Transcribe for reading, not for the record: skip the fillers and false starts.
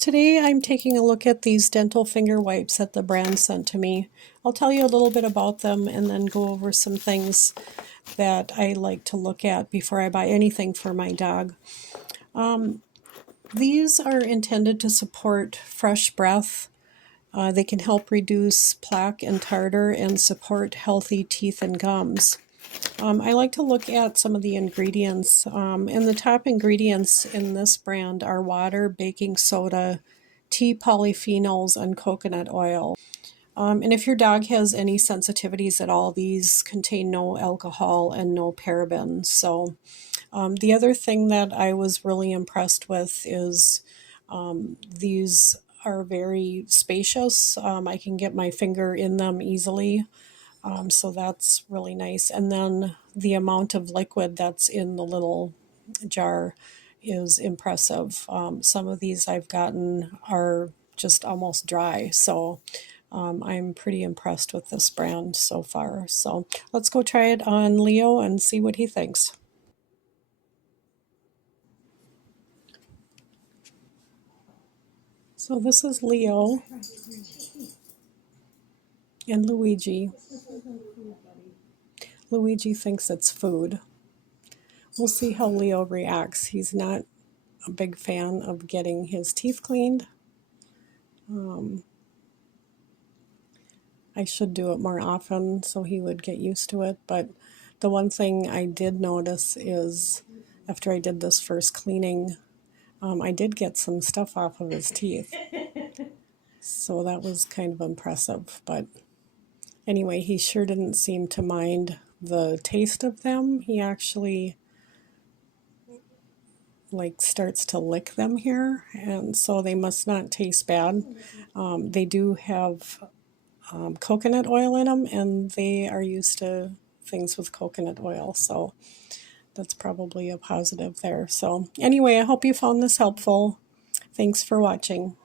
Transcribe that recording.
Today I'm taking a look at these dental finger wipes that the brand sent to me. I'll tell you a little bit about them and then go over some things that I like to look at before I buy anything for my dog. These are intended to support fresh breath. They can help reduce plaque and tartar and support healthy teeth and gums. I like to look at some of the ingredients, and the top ingredients in this brand are water, baking soda, tea polyphenols, and coconut oil. And if your dog has any sensitivities at all, these contain no alcohol and no parabens. So the other thing that I was really impressed with is these are very spacious. I can get my finger in them easily. So that's really nice. And then the amount of liquid that's in the little jar is impressive. Some of these I've gotten are just almost dry. So I'm pretty impressed with this brand so far. So let's go try it on Leo and see what he thinks. So this is Leo and Luigi. Luigi thinks it's food. We'll see how Leo reacts. He's not a big fan of getting his teeth cleaned. I should do it more often so he would get used to it, but the one thing I did notice is after I did this first cleaning, I did get some stuff off of his teeth. So that was kind of impressive, but anyway, he sure didn't seem to mind the taste of them. He actually starts to lick them here, and so they must not taste bad. They do have coconut oil in them, and they are used to things with coconut oil, so that's probably a positive there. So anyway, I hope you found this helpful. Thanks for watching.